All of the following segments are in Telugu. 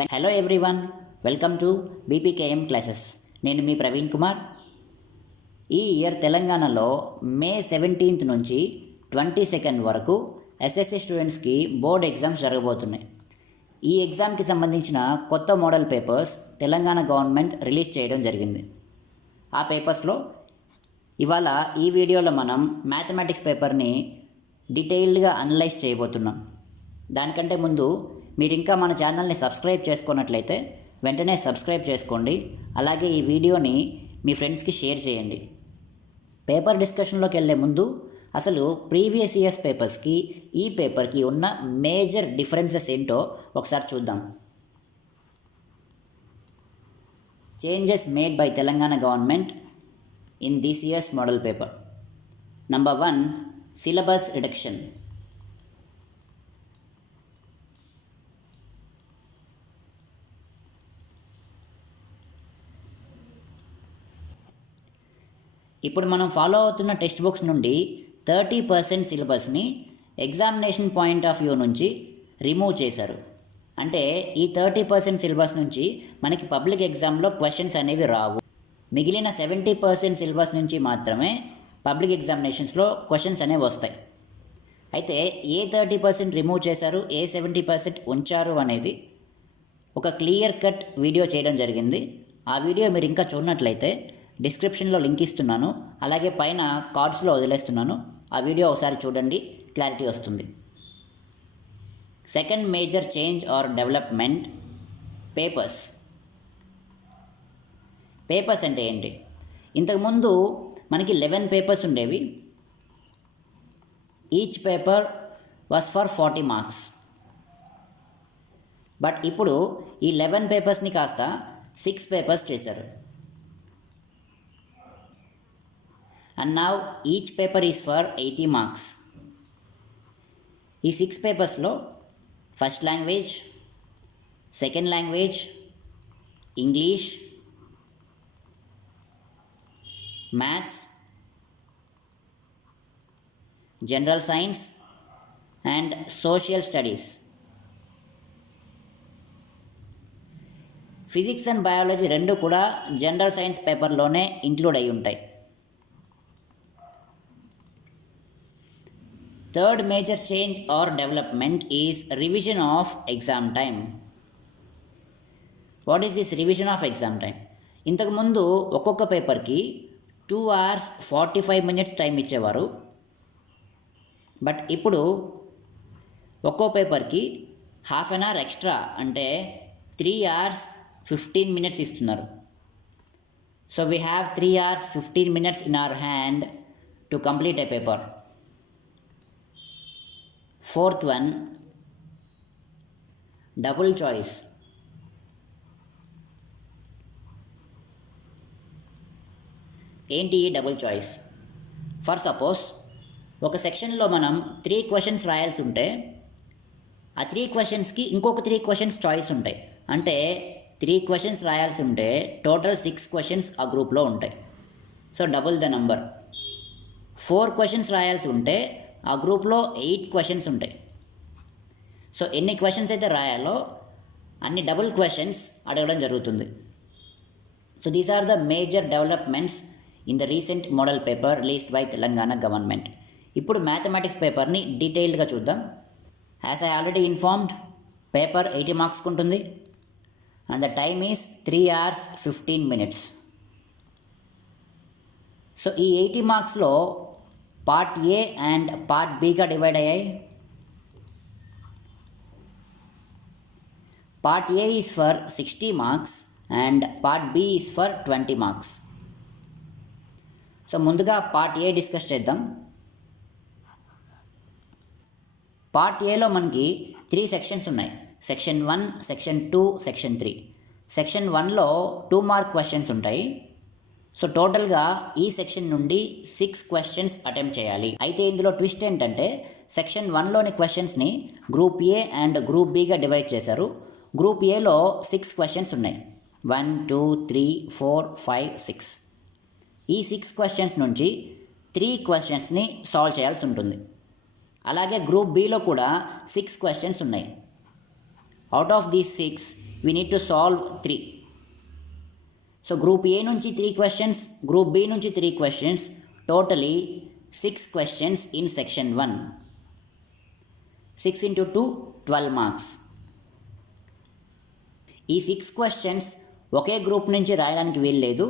Hello everyone, welcome to BPKM classes. నేను మీ ప్రవీణ్ కుమార్. ఈ ఇయర్ తెలంగాణలో మే 17th నుంచి 22nd వరకు ఎస్ఎస్సి స్టూడెంట్స్కి బోర్డ్ ఎగ్జామ్స్ జరగబోతున్నాయి. ఈ ఎగ్జామ్కి సంబంధించిన కొత్త model papers Telangana government release చేయడం జరిగింది. ఆ పేపర్స్లో ఇవాళ ఈ వీడియోలో మనం మ్యాథమెటిక్స్ పేపర్ని డీటెయిల్డ్గా అనలైజ్ చేయబోతున్నాం. దానికంటే ముందు మీరు ఇంకా మన ఛానల్ని సబ్స్క్రైబ్ చేసుకున్నట్లయితే వెంటనే సబ్స్క్రైబ్ చేసుకోండి. అలాగే ఈ వీడియోని మీ ఫ్రెండ్స్కి షేర్ చేయండి. పేపర్ డిస్కషన్లోకి వెళ్ళే ముందు అసలు ప్రీవియస్ ఇయర్స్ పేపర్స్కి ఈ పేపర్కి ఉన్న మేజర్ డిఫరెన్సెస్ ఏంటో ఒకసారి చూద్దాం. Changes made by Telangana government in this years model paper. Number 1, syllabus reduction. ఇప్పుడు మనం ఫాలో అవుతున్న టెక్స్ట్ బుక్స్ నుండి 30% సిలబస్ని ఎగ్జామినేషన్ పాయింట్ ఆఫ్ వ్యూ నుంచి రిమూవ్ చేశారు. అంటే ఈ 30% సిలబస్ నుంచి మనకి పబ్లిక్ ఎగ్జామ్లో క్వశ్చన్స్ అనేవి రావు. మిగిలిన 70% సిలబస్ నుంచి మాత్రమే పబ్లిక్ ఎగ్జామినేషన్స్లో క్వశ్చన్స్ అనేవి వస్తాయి. అయితే ఏ 30% రిమూవ్ చేశారు, ఏ 70% ఉంచారు అనేది ఒక క్లియర్ కట్ వీడియో చేయడం జరిగింది. ఆ వీడియో మీరు ఇంకా చూడనట్లయితే డిస్క్రిప్షన్లో లింక్ ఇస్తున్నాను, అలాగే పైన కార్డ్స్లో వదిలేస్తున్నాను. ఆ వీడియో ఒకసారి చూడండి, క్లారిటీ వస్తుంది. Second major change or development, papers అంటే ఏంటి? ఇంతకుముందు మనకి 11 పేపర్స్ ఉండేవి. Each paper was for 40 marks. But ఇప్పుడు ఈ 11 పేపర్స్ని కాస్త 6 పేపర్స్ చేశారు. And now each paper is for 80 marks. ఈ 6 పేపర్స్లో first language, second language, English, maths, general science and social studies. Physics and biology రెండు కూడా జనరల్ సైన్స్ పేపర్లోనే ఇంక్లూడ్ అయి ఉంటాయి. Third major change or development is revision of exam time. What is this revision of exam time? ఇంతకుముందు ఒక్కొక్క పేపర్కి 2 hours 45 minutes టైం ఇచ్చేవారు. బట్ ఇప్పుడు ఒక్కో పేపర్కి ½ an hour ఎక్స్ట్రా, అంటే 3 hours 15 minutes ఇస్తున్నారు. So we have 3 hours 15 minutes in our hand to complete A paper. Fourth one, double choice. ఏంటి ఈ డబుల్ చాయిస్? ఫర్ సపోజ్ ఒక సెక్షన్లో మనం 3 questions రాయాల్సి ఉంటే ఆ 3 questionsకి ఇంకొక 3 questions చాయిస్ ఉంటాయి. అంటే 3 questions రాయాల్సి ఉంటే టోటల్ 6 questions ఆ గ్రూప్లో ఉంటాయి. So double the number. 4 questions రాయాల్సి ఉంటే ఆ గ్రూప్లో 8 questions ఉంటాయి. సో ఎన్ని క్వశ్చన్స్ అయితే రాయాలో అన్ని డబుల్ క్వశ్చన్స్ అడగడం జరుగుతుంది. So these are the major developments in the recent model paper released by Telangana government. ఇప్పుడు మ్యాథమెటిక్స్ పేపర్ని డీటెయిల్డ్గా చూద్దాం. As I already informed, paper 80 మార్క్స్కి ఉంటుంది and the time is 3 hours 15 minutes. So ఈ 80 మార్క్స్లో పార్ట్ ఏ అండ్ పార్ట్ బిగా డివైడ్ అయ్యాయి. Part A is for 60 marks and part B is for 20 marks. So ముందుగా పార్ట్ ఏ డిస్కస్ చేద్దాం. పార్ట్ ఏలో మనకి 3 sections ఉన్నాయి. Section 1, section 2, section 3. సెక్షన్ 1లో 2 mark క్వశ్చన్స్ ఉంటాయి. సో టోటల్గా ఈ సెక్షన్ నుండి 6 questions అటెంప్ట్ చేయాలి. అయితే ఇందులో ట్విస్ట్ ఏంటంటే సెక్షన్ 1లోని క్వశ్చన్స్ని గ్రూప్ ఏ అండ్ గ్రూప్ బిగా డివైడ్ చేశారు. గ్రూప్ ఏలో 6 questions ఉన్నాయి. 1, 2, 3, 4, 5, 6. ఈ 6 questions నుంచి 3 questionsని సాల్వ్ చేయాల్సి ఉంటుంది. అలాగే గ్రూప్ బిలో కూడా 6 questions ఉన్నాయి. Out of these 6 we need to solve 3. So group A నుంచి 3 క్వశ్చన్స్, గ్రూప్ బి నుంచి 3 questions, totally 6 questions in section 1. 6 into 2 12 marks. ఈ 6 క్వశ్చన్స్ ఒకే గ్రూప్ నుంచి రాయడానికి వీల్లేదు.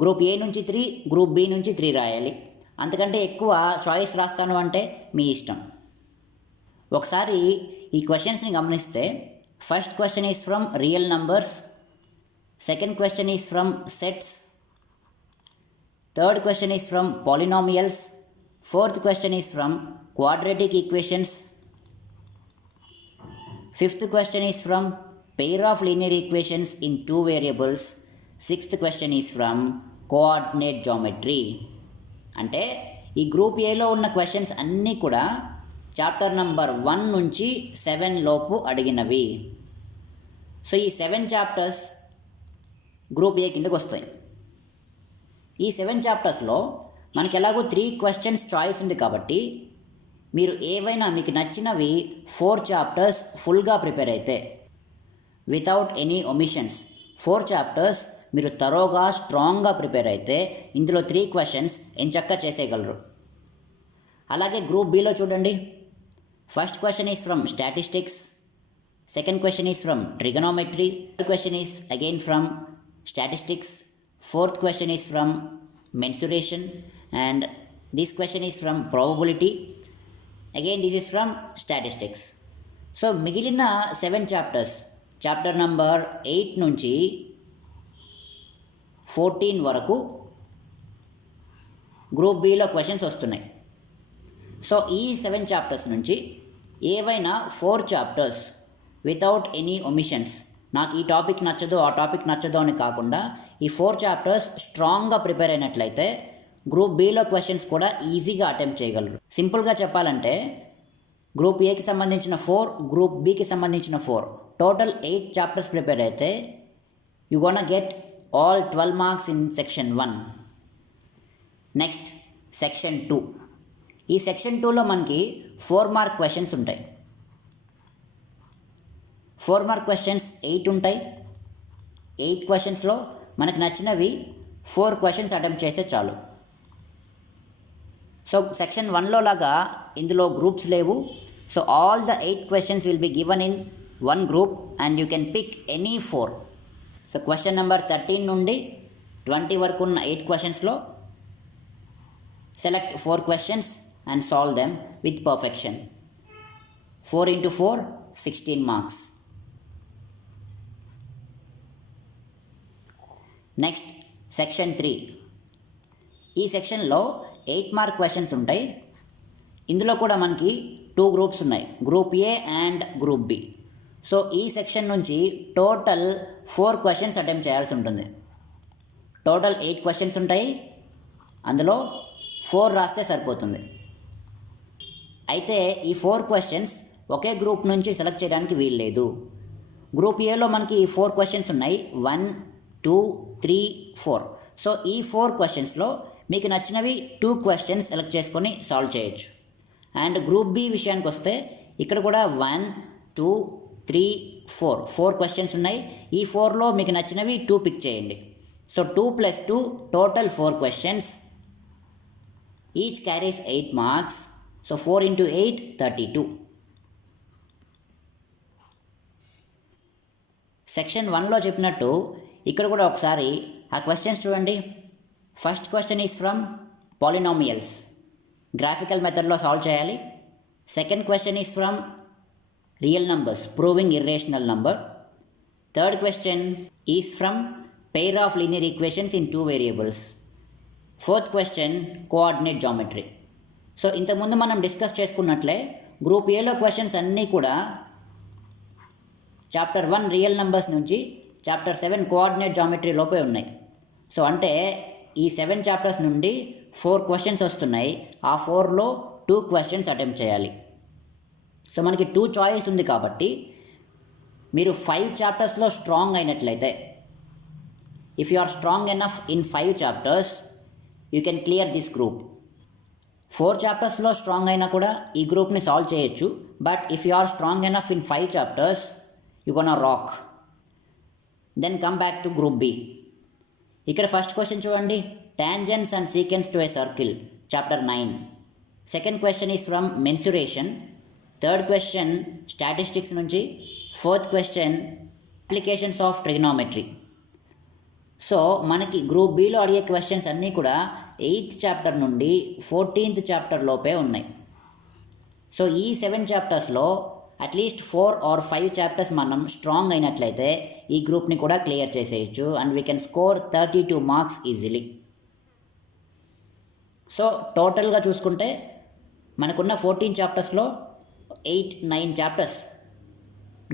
గ్రూప్ ఏ నుంచి 3, గ్రూప్ బి నుంచి 3 రాయాలి. అంతకంటే ఎక్కువ చాయిస్ రాస్తాను అంటే మీ ఇష్టం. ఒకసారి ఈ క్వశ్చన్స్ని గమనిస్తే, first question is from real numbers, second question is from sets, third question is from polynomials, fourth question is from quadratic equations, fifth question is from pair of linear equations in 2 variables, sixth question is from coordinate geometry. అంటే ఈ గ్రూప్ ఏలో ఉన్న క్వశ్చన్స్ అన్నీ కూడా చాప్టర్ నంబర్ 1 నుంచి 7 లోపు అడిగినవి. సో ఈ 7 చాప్టర్స్ గ్రూప్ ఏ కిందకు వస్తాయి. ఈ 7 చాప్టర్స్లో మనకి ఎలాగో 3 క్వశ్చన్స్ చాయిస్ ఉంది కాబట్టి మీరు ఏవైనా మీకు నచ్చినవి 4 చాప్టర్స్ ఫుల్గా ప్రిపేర్ అయితే, వితౌట్ ఎనీ ఒమిషన్స్ 4 చాప్టర్స్ మీరు తరోగా స్ట్రాంగ్గా ప్రిపేర్ అయితే ఇందులో 3 క్వశ్చన్స్ ఎంచక్కా చేసేయగలరు. అలాగే గ్రూప్ బిలో చూడండి, first question is from statistics, second question is from trigonometry, third question is again from statistics, fourth question is from mensuration, and this question is from probability, again this is from statistics. So మిగిలిన 7 చాప్టర్స్ చాప్టర్ నంబర్ 8 నుంచి 14 వరకు గ్రూప్ బిలో క్వశ్చన్స్ వస్తున్నాయి. సో ఈ 7 చాప్టర్స్ నుంచి ఏవైనా 4 చాప్టర్స్ వితౌట్ ఎనీ ఒమిషన్స్, నాకు ఈ టాపిక్ నచ్చదు ఆ టాపిక్ నచ్చదు అని కాకుండా ఈ 4 చాప్టర్స్ స్ట్రాంగ్గా ప్రిపేర్ అయినట్లయితే గ్రూప్ బిలో క్వశ్చన్స్ కూడా ఈజీగా అటెంప్ట్ చేయగలరు. సింపుల్గా చెప్పాలంటే గ్రూప్ ఏకి సంబంధించిన 4, గ్రూప్ బికి సంబంధించిన 4, టోటల్ 8 చాప్టర్స్ ప్రిపేర్ అయితే you gonna get all 12 marks in section 1. Next section 2. ఈ సెక్షన్ 2లో మనకి 4 మార్క్ క్వశ్చన్స్ ఉంటాయి. 4 మార్క్ క్వశ్చన్స్ 8 ఉంటాయి. 8 క్వశ్చన్స్లో మనకు నచ్చినవి 4 క్వశ్చన్స్ అటెంప్ట్ చేస్తే చాలు. సో సెక్షన్ 1లో లాగా ఇందులో గ్రూప్స్ లేవు. So all the 8 questions will be given in one group and you can pick any 4. So question number 13 నుండి 20 వరకు ఉన్న 8 questions select 4 questions and solve them with perfection. 4 into 4 16 marks. Next section 3. ఈ సెక్షన్లో 8 మార్క్ క్వశ్చన్స్ ఉంటాయి. ఇందులో కూడా మనకి 2 గ్రూప్స్ ఉన్నాయి, group A and group B. So ఈ సెక్షన్ నుంచి టోటల్ 4 క్వశ్చన్స్ అటెంప్ట్ చేయాల్సి ఉంటుంది. టోటల్ 8 క్వశ్చన్స్ ఉంటాయి, అందులో 4 రాస్తే సరిపోతుంది. అయితే ఈ 4 క్వశ్చన్స్ ఒకే గ్రూప్ నుంచి సెలెక్ట్ చేయడానికి వీల్లేదు. గ్రూప్ ఏలో మనకి 4 క్వశ్చన్స్ ఉన్నాయి, 1 2 3 4. సో ఈ 4 క్వశ్చన్స్లో మీకు నచ్చినవి 2 క్వశ్చన్స్ సెలెక్ట్ చేసుకొని సాల్వ్ చేయొచ్చు. అండ్ గ్రూప్ బి విషయానికి వస్తే ఇక్కడ కూడా 1 2 3 4 క్వశ్చన్స్ ఉన్నాయి. ఈ 4లో మీకు నచ్చినవి 2 పిక్ చేయండి. So 2 + 2 total 4 questions, each carries 8 marks. So 4 into 8 32. Section 1లో చెప్పినట్టు ఇక్కడ కూడా ఒకసారి ఆ క్వశ్చన్స్ చూడండి. First question is from polynomials, graphical మెథడ్లో సాల్వ్ చేయాలి. Second question is from real numbers, proving irrational number. Third question is from pair of linear equations in 2 variables. Fourth question coordinate geometry. So ఇంతకుముందు మనం డిస్కస్ చేసుకున్నట్లే గ్రూప్ ఏలో క్వశ్చన్స్ అన్నీ కూడా చాప్టర్ 1 రియల్ నంబర్స్ నుంచి చాప్టర్ 7 కోఆర్డినేట్ జామెట్రీ లోపే ఉన్నాయి. సో అంటే ఈ 7 చాప్టర్స్ నుండి 4 క్వశ్చన్స్ వస్తున్నాయి. ఆ 4లో 2 క్వశ్చన్స్ అటెంప్ట్ చేయాలి. సో మనకి 2 చాయిస్ ఉంది కాబట్టి మీరు 5 చాప్టర్స్లో స్ట్రాంగ్ అయినట్లయితే, if you are strong enough in 5 chapters you can clear this group. 4 చాప్టర్స్లో స్ట్రాంగ్ అయినా కూడా ఈ గ్రూప్ని సాల్వ్ చేయొచ్చు. But if you are strong enough in 5 chapters you gonna rock. Then come back to group B. ఇక్కడ ఫస్ట్ క్వశ్చన్ చూడండి, tangents and secants to a circle, chapter 9. Second question is from mensuration. Third question statistics నుంచి. Fourth question applications of trigonometry. So మనకి గ్రూప్ బిలో అడిగే క్వశ్చన్స్ అన్నీ కూడా 8th చాప్టర్ నుండి 14th చాప్టర్ లోపే ఉన్నాయి. సో ఈ 7 చాప్టర్స్లో అట్లీస్ట్ 4 or 5 చాప్టర్స్ మనం స్ట్రాంగ్ అయినట్లయితే ఈ గ్రూప్ని కూడా క్లియర్ చేసేయచ్చు and we can score 32 marks easily. So టోటల్గా చూసుకుంటే మనకున్న 14 చాప్టర్స్లో 8-9 చాప్టర్స్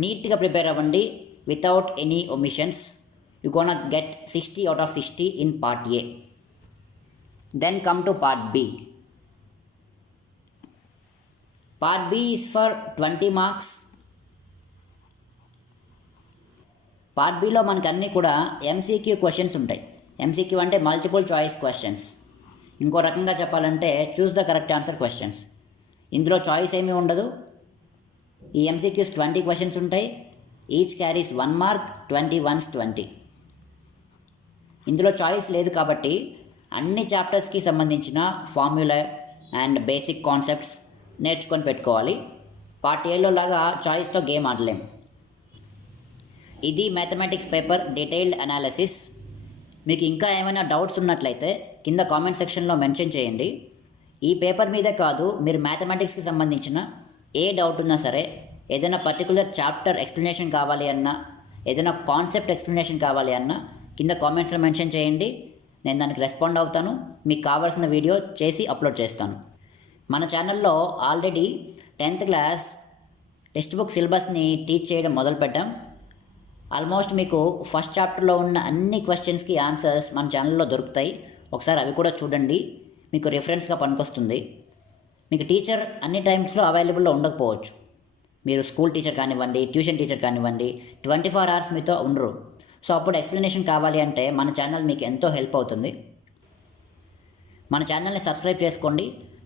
నీట్గా ప్రిపేర్ అవ్వండి without any omissions. You gonna get 60 out of 60 in part A. Then come to part B. Part B is for 20 marks. Part బిలో మనకు అన్నీ కూడా ఎంసీక్యూ క్వశ్చన్స్ ఉంటాయి. ఎంసీక్యూ అంటే మల్టిపుల్ చాయిస్ క్వశ్చన్స్. ఇంకో రకంగా చెప్పాలంటే choose the correct answer questions. ఇందులో చాయిస్ ఏమీ ఉండదు. ఈ ఎంసీక్యూస్ 20 క్వశ్చన్స్ ఉంటాయి. Each carries 1 mark, 20 ones 20. ఇందులో చాయిస్ లేదు కాబట్టి అన్ని చాప్టర్స్కి సంబంధించిన ఫార్ములా అండ్ బేసిక్ కాన్సెప్ట్స్ నేర్చుకొని పెట్టుకోవాలి. పార్ట్ ఏలో లాగా చాయిస్తో గేమ్ ఆడలేం. ఇది మ్యాథమెటిక్స్ పేపర్ డీటెయిల్డ్ అనాలిసిస్. మీకు ఇంకా ఏమైనా డౌట్స్ ఉన్నట్లయితే కింద కామెంట్ సెక్షన్లో మెన్షన్ చేయండి. ఈ పేపర్ మీదే కాదు, మీరు మ్యాథమెటిక్స్కి సంబంధించిన ఏ డౌట్ ఉన్నా సరే, ఏదైనా పర్టికులర్ చాప్టర్ ఎక్స్ప్లెనేషన్ కావాలి అన్నా, ఏదైనా కాన్సెప్ట్ ఎక్స్ప్లెనేషన్ కావాలి అన్నా కింద కామెంట్స్లో మెన్షన్ చేయండి. నేను దానికి రెస్పాండ్ అవుతాను. మీకు కావాల్సిన వీడియో చేసి అప్లోడ్ చేస్తాను. మన ఛానల్లో already 10th class text book సిలబస్ని టీచ్ చేయడం మొదలుపెట్టాం. ఆల్మోస్ట్ మీకు ఫస్ట్ చాప్టర్లో ఉన్న అన్ని క్వశ్చన్స్కి ఆన్సర్స్ మన ఛానల్లో దొరుకుతాయి. ఒకసారి అవి కూడా చూడండి, మీకు రిఫరెన్స్గా పనికొస్తుంది. మీకు టీచర్ అన్ని టైమ్స్లో అవైలబుల్లో ఉండకపోవచ్చు. మీరు స్కూల్ టీచర్ కానివ్వండి, ట్యూషన్ టీచర్ కానివ్వండి, 24 hours మీతో ఉండరు. సో అప్పుడు ఎక్స్ప్లెనేషన్ కావాలి అంటే మన ఛానల్ మీకు ఎంతో హెల్ప్ అవుతుంది. మన ఛానల్ని సబ్స్క్రైబ్ చేసుకోండి.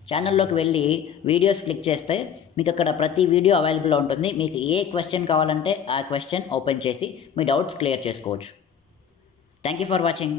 ఛానల్లోకి వెళ్ళి వీడియోస్ క్లిక్ చేస్తే మీకు అక్కడ ప్రతి వీడియో అవైలబుల్లో ఉంటుంది. మీకు ఏ క్వశ్చన్ కావాలంటే ఆ క్వశ్చన్ ఓపెన్ చేసి మీ డౌట్స్ క్లియర్ చేసుకోవచ్చు. Thank you for watching.